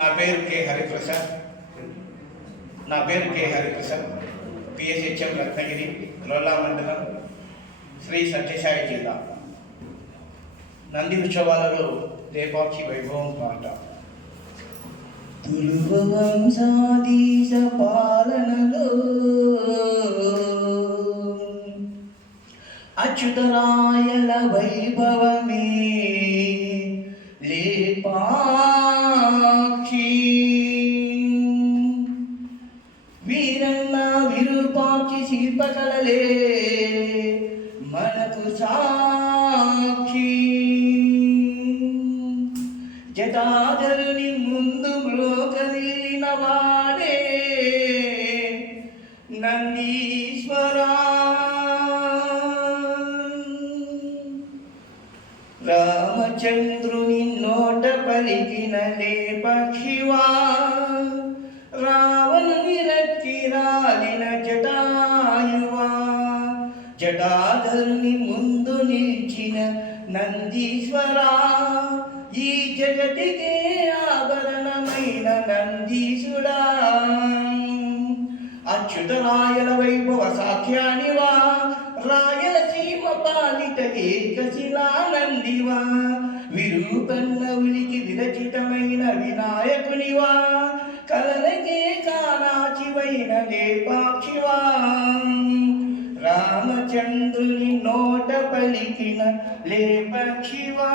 నా పేరు హరిప్రసాద్ పిఎస్హెచ్ఎం రత్నగిరి లోలా మండలం శ్రీ సత్యసాయి జిల్లా. నంది ఉత్సవాలలో లేపాక్షి వైభవం పాట. తులువంశాధీశ పాలనలో అచ్యుతరాయల వైభవమే లేపాక్షి. వీరన్న విరూపాక్షి శిల్పకళలే మనకు సాక్షి. జటాధరుని ముందు మ్రోకరిల్లిన వాడే నందీశ్వరా. రామచంద్రుని నోట పలికిన లేపాక్షివా, రావణుని రక్కి రాలిన జటాయువా. జటాధరుని ముందు నిలిచిన నందీశ్వరా, ఈ జగతికే ఆభరణమైన నందీశుడా. అచ్యుతరాయల వైభవ సాఖ్యానివా, రాయలసీమ పాలిట ఏకశిలానందివా. విరూపన్న ఉనికి విరచితమైన వినాయకునివా, కలలకే కానాచివైన లేపాక్షివా. రామచంద్రుని నోట పలికిన లేపాక్షివా,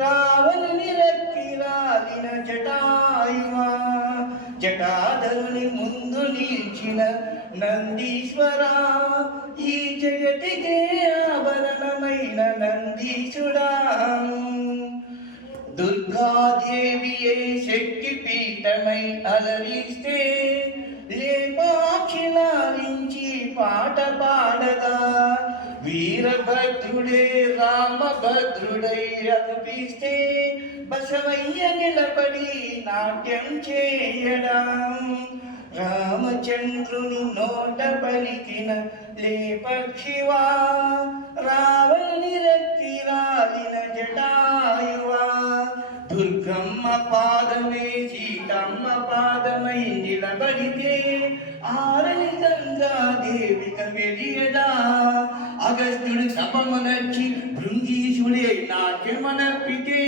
రావణుని రక్కి రాలిన జటాయువా. జటాధరుని ముందు నిలిచిన నందీశ్వరా, ఈ జగతికే ఆభరణమైన నందీశుడా. దుర్గాదేవియే శక్తి పీఠమై అలరిస్తే, లేపాక్షి లాలించి పాట పాడదా. వీరభద్రుడే రామభద్రుడై అనిపిస్తే, బసవయ్య నిలబడి నాట్యం చేయడా. రామచంద్రుని నోట పలికిన లేపాక్షివా, రావణుని రక్కి రాలిన జటాయువా. దుర్గమ్మ పాదమే సీతమ్మ పాదమై నిలబడితే, ఆరని గంగాదేవిక వెలియదా. అగస్త్యుడు తపమునర్చి భృంగీశుడే నాట్యమనర్పితే,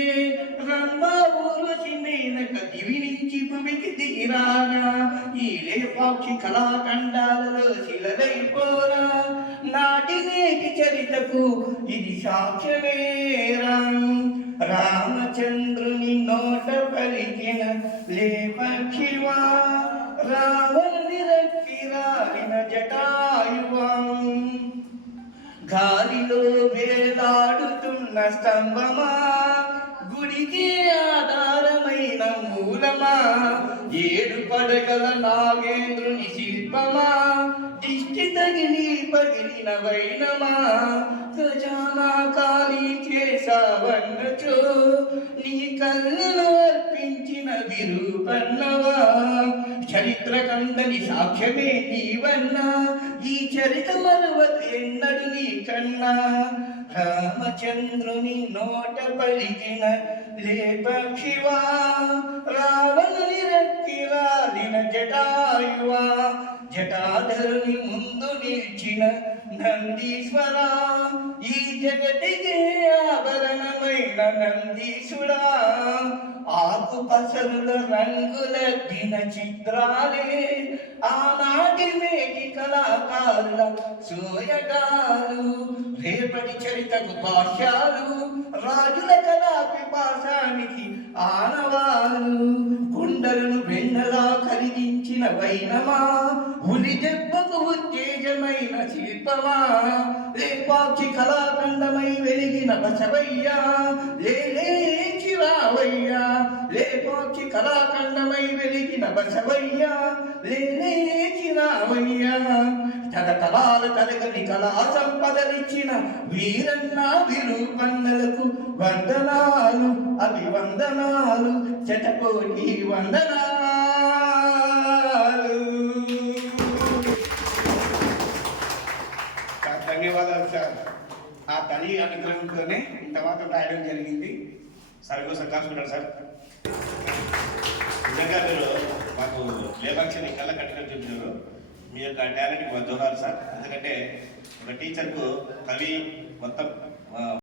రంభా ఊర్వశి మేనక దివి నుంచి భూమికి దిగిరాగా. ఈ లేపాక్షి కళాఖండాలలో శిలలైపోరా, నాటి నేటి చరితకు ఇది సాక్ష్యమేరా. రామచంద్రుని నోట పలికిన లేపాక్షివా, రావణుని రక్కి రాలిన జటాయువా. గాలిలో వేలాడుతున్న స్తంభమా, గుడికి ఆధారమైన మూలమా. ఏడు పడగల నాగేంద్రుని శిల్పమా, దిష్టి తగిలి పగిలిన వైనమా. ఖజానా ఖాళీ చేసావన్నచో, నీ కళ్ళను అర్పించిన విరూపన్నవా. చరిత్ర కందని సాక్ష్యమే నీవన్నా, ఈ చరిత మరువదు ఎన్నడు నీ కన్నా. రామచంద్రుని నోట పలికిన లేపాక్షివా, రావణుని రక్కి రాలిన జటాయువా. జటాధరుని ముందు నిలిచిన నందీశ్వరా, ఈ జగతికే ఆభరణమైన నందీశుడా. ఆకు పసరుల రంగుల దిన చిత్రాలే ఆనాటి మేటి కళాకారుల సోయగాలు. రేపటి చరితకు భాష్యాలు, రాజుల కళా పిపాసానికి ఆనవాలు. గుండెలను వెన్నలా కలిగించిన వైనమా, ఉలి దెబ్బకు ఉత్తేజమైన శిల్పమా. లేపాక్షి కళాఖండమై వెలిగిన బసవయ్యా, లేచి రావయ్యా. లేపాక్షి కళాఖండమై వెలిగిన బసవయ్యా, లేచి రావయ్యా. తరతరాల తరగని కళా సంపదలిచ్చిన వీరన్న విరూపన్నలకు వందనాలు, అభివందనాలు, శతకోటి వందనాలు. ధన్యవాదాలు సార్. ఆ తల్లి అనుగ్రహంతోనే ఇంత మాత్రం రాయడం జరిగింది. సరిగ్గా సంతోషపడ్డారు సార్. నిజంగా మీరు మాకు లేపాక్షిని కళ్ళ కట్టుకొని చూపించారు. మీ యొక్క టాలెంట్కి మా జోహార్ సార్. ఎందుకంటే ఒక టీచర్కు కవి మొత్తం